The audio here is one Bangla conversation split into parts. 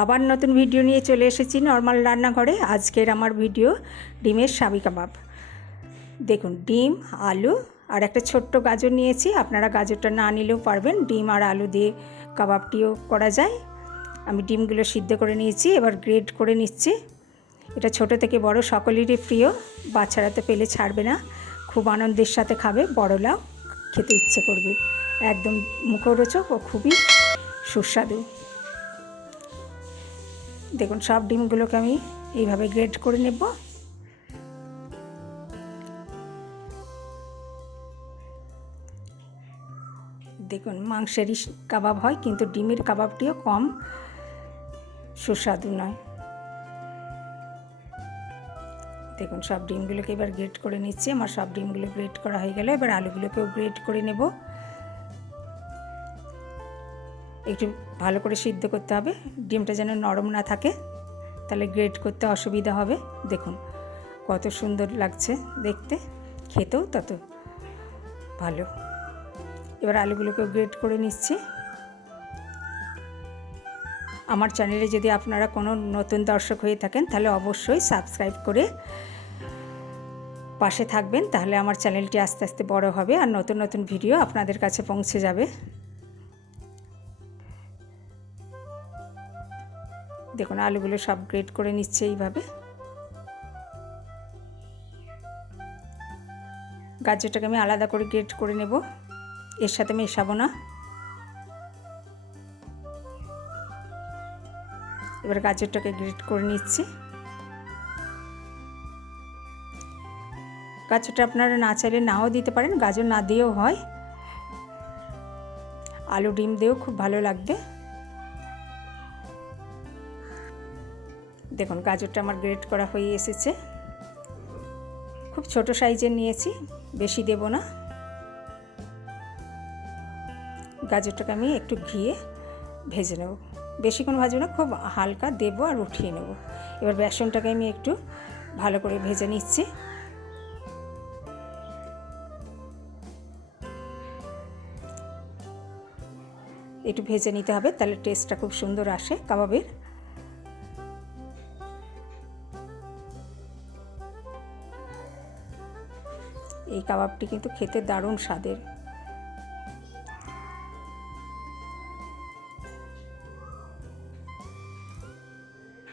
আবার নতুন ভিডিও নিয়ে চলে এসেছি নর্মাল রান্নাঘরে। আজকের আমার ভিডিও ডিমের সাবি কাবাব। দেখুন, ডিম, আলু আর একটা ছোট্ট গাজর নিয়েছি। আপনারা গাজরটা না নিলেও পারবেন। ডিম আর আলু দিয়ে কাবাবটিও করা যায়। আমি ডিমগুলো সিদ্ধ করে নিয়েছি, এবার গ্রেড করে নিচ্ছি। এটা ছোট থেকে বড় সকলেরই প্রিয়। বাচ্চারা তো পেলে ছাড়বে না। খুব আনন্দের সাথে খাবে। বড় বড়লাও খেতে ইচ্ছে করবে। একদম মুখরোচক ও খুবই সুস্বাদু। দেখুন, সব ডিমগুলোকে আমি এইভাবে গ্রেড করে নেব। দেখুন, মাংসেরই কাবাব হয়, কিন্তু ডিমের কাবাবটিও কম সুস্বাদু নয়। দেখুন, সব ডিমগুলোকে এবার গ্রেট করে নিচ্ছি। আমার সব ডিমগুলো গ্রেট করা হয়ে গেল। এবার আলুগুলোকেও গ্রেট করে নেব। একটু ভালো করে সিদ্ধ করতে হবে। ডিমটা যেন নরম না থাকে, তাহলে গ্রেট করতে অসুবিধা হবে। দেখুন কত সুন্দর লাগছে দেখতে, খেতেও তত ভালো। এবার আলুগুলোকেও গ্রেট করে নিচ্ছি। আমার চ্যানেলে যদি আপনারা কোনো নতুন দর্শক হয়ে থাকেন, তাহলে অবশ্যই সাবস্ক্রাইব করে পাশে থাকবেন, তাহলে আমার চ্যানেলটি আস্তে আস্তে বড় হবে আর নতুন নতুন ভিডিও আপনাদের কাছে পৌঁছে যাবে। দেখুন, আলুগুলো সব গ্রেট করে নিচ্ছে এইভাবে। গাজরটাকে আমি আলাদা করে গ্রেট করে নেব। এর সাথে মেশাবো না। এবার গাজরটাকে গ্রেট করে নিচ্ছি। গাজরটা আপনারা না চাইলে নাও দিতে পারেন, গাজর না দিয়েও হয়। আলু ডিম দিয়েও খুব ভালো লাগবে। দেখুন, গাজরটা আমার গ্রেট করা হয়ে এসেছে। খুব ছোট সাইজের নিয়েছি, বেশি দেব না। গাজরটাকে আমি একটু ঘিয়ে ভেজে নেব। বেশিক্ষণ ভাজবো না, খুব হালকা দেবো আর উঠিয়ে নেব। এবার বেসনটাকে আমি একটু ভালো করে ভেজে নিচ্ছি। একটু ভেজে নিতে হবে, তাহলে টেস্টটা খুব সুন্দর আসে, কাবাবের। এই কাবাবটি কিন্তু খেতে দারুণ স্বাদের।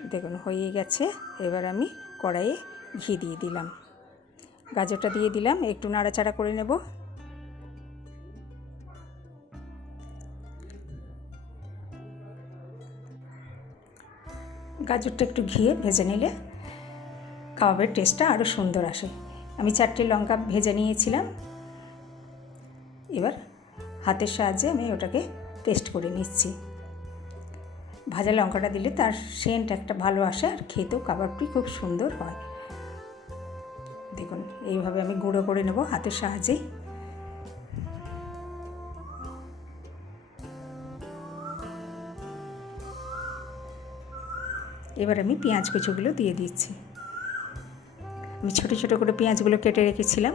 দেখুন, হয়ে গেছে। এবার আমি কড়াইয়ে ঘি দিয়ে দিলাম। গাজরটা দিয়ে দিলাম, একটু নাড়াচাড়া করে নেব। গাজরটা একটু ঘিয়ে ভেজে নিলে কাবাবের টেস্টটা আরও সুন্দর আসে। আমি চারটে লঙ্কা ভেজে নিয়েছিলাম। এবার হাতের সাহায্যে আমি ওটাকে পেস্ট করে নিচ্ছি। ভাজা লঙ্কাটা দিলে তার সেন্ট একটা ভালো আসে আর খেতেও কাবাবটি খুব সুন্দর হয়। দেখুন, এইভাবে আমি গুঁড়ো করে নেব হাতের সাহায্যেই এবার আমি পেঁয়াজ কুচোগুলো দিয়ে দিচ্ছি। আমি ছোটো ছোটো করে পেঁয়াজগুলো কেটে রেখেছিলাম।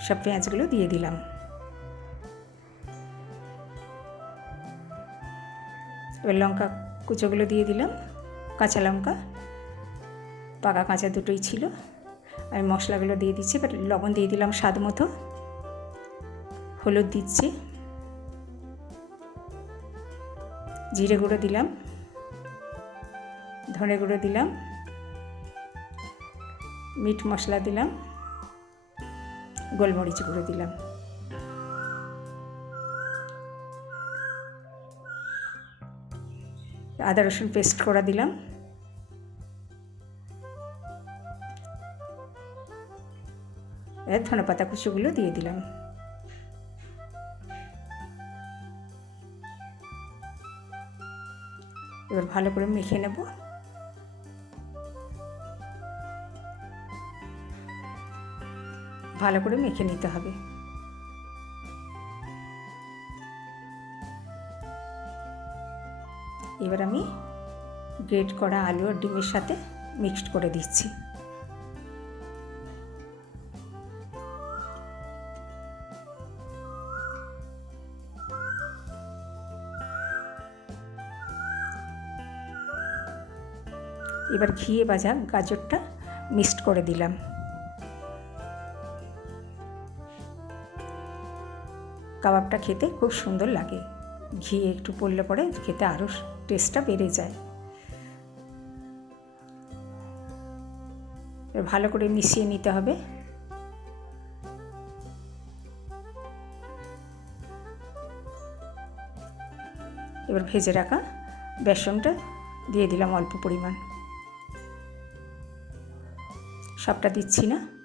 সব পেঁয়াজগুলো দিয়ে দিলাম। এবার লঙ্কা কুচোগুলো দিয়ে দিলাম, কাঁচা লঙ্কা, পাকা কাঁচা দুটোই ছিল। আমি মশলাগুলো দিয়ে দিচ্ছি, এবার লবণ দিয়ে দিলাম স্বাদ মতো। হলুদ দিচ্ছি। জিরে গুঁড়ো দিলাম। ধনে গুঁড়ো দিলাম। মিট মশলা দিলাম। গোলমরিচ গুঁড়ো দিলাম। আদা রসুন পেস্ট করা দিলাম। ধনে পাতা কুচুগুলো দিয়ে দিলাম। এবার ভালো করে মেখে নেব। ভালো করে মেখে নিতে হবে। এবার আমি গ্রেট করা আলু আর ডিমের সাথে মিক্সড করে দিচ্ছি। এবার ঘিয়ে ভাজা গাজরটা মিক্সড করে দিলাম। কাবাবটা খেতে খুব সুন্দর লাগে। ঘি একটু পড়লে পরে খেতে আরও টেস্টটা বেড়ে যায়। ভালো করে মিশিয়ে নিতে হবে। এবার ভেজে রাখা বেসনটা দিয়ে দিলাম অল্প পরিমাণ। সবটা দিচ্ছি না।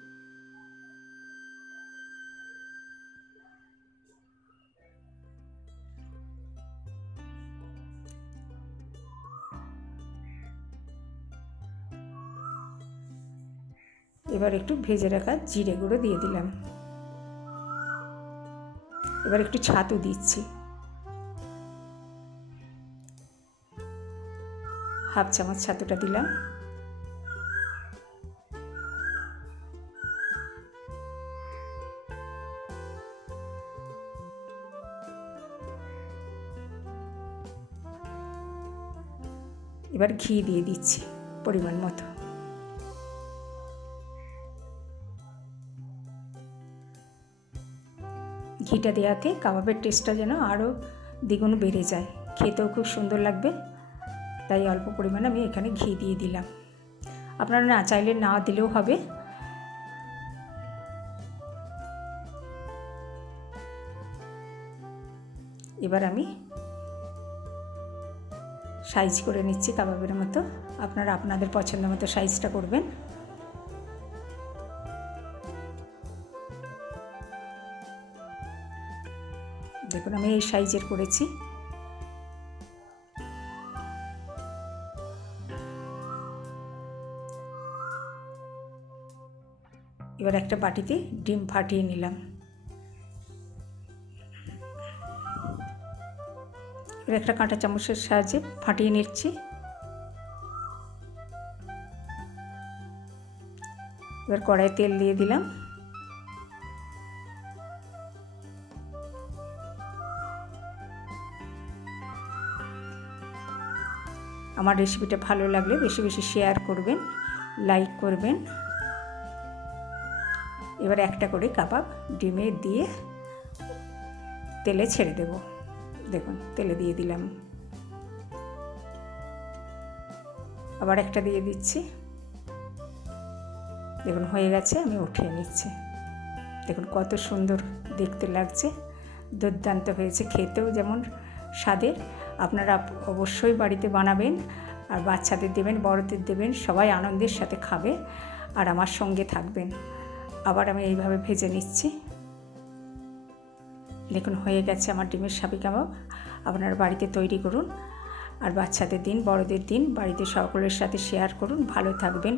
এবার একটু ভেজে রাখা জিরে গুঁড়ো দিয়ে দিলাম। এবার একটু ছাতু দিচ্ছি। হাফ চামচ ছাতুটা দিলাম। এবার ঘি দিয়ে দিচ্ছি পরিমাণ মতো। ঘিটা দেওয়াতে কাবাবের টেস্টটা যেন আরও দ্বিগুণ বেড়ে যায়। খেতেও খুব সুন্দর লাগবে। তাই অল্প পরিমাণে আমি এখানে ঘি দিয়ে দিলাম। আপনারা না চাইলে না দিলেও হবে। এবার আমি সাইজ করে নিচ্ছি কাবাবের মতো। আপনারা আপনাদের পছন্দ মতো সাইজটা করবেন। দেখুন, আমি এই সাইজের করেছি। এবার একটা বাটিতে ডিম ফাটিয়ে নিলাম। এবার একটা কাঁটা চামচের সাহায্যে ফাটিয়ে নিচ্ছি। এবার কড়াই তেল দিয়ে দিলাম। আমার রেসিপিটা ভালো লাগলে বেশি বেশি শেয়ার করবেন লাইক করবেন। এবার একটা করে কাবাব ডিমে দিয়ে তেলে ছেড়ে দেব। দেখুন, তেলে দিয়ে দিলাম। আবার একটা দিয়ে দিচ্ছি। দেখুন, হয়ে গেছে, আমি উঠিয়ে নিচ্ছি। দেখুন, কত সুন্দর দেখতে লাগছে। দুর্দান্ত হয়েছে, খেতেও যেমন স্বাদের। আপনারা অবশ্যই বাড়িতে বানাবেন আর বাচ্চাদের দেবেন, বড়দের দেবেন, সবাই আনন্দের সাথে খাবে আর আমার সঙ্গে থাকবেন। আবার আমি এইভাবে ভেজে নিচ্ছি। দেখুন, হয়ে গেছে আমার ডিমের সাবি কাবাব। আপনারা বাড়িতে তৈরি করুন আর বাচ্চাদের দিন, বড়দের দিন বাড়িতে সকলের সাথে শেয়ার করুন। ভালো থাকবেন।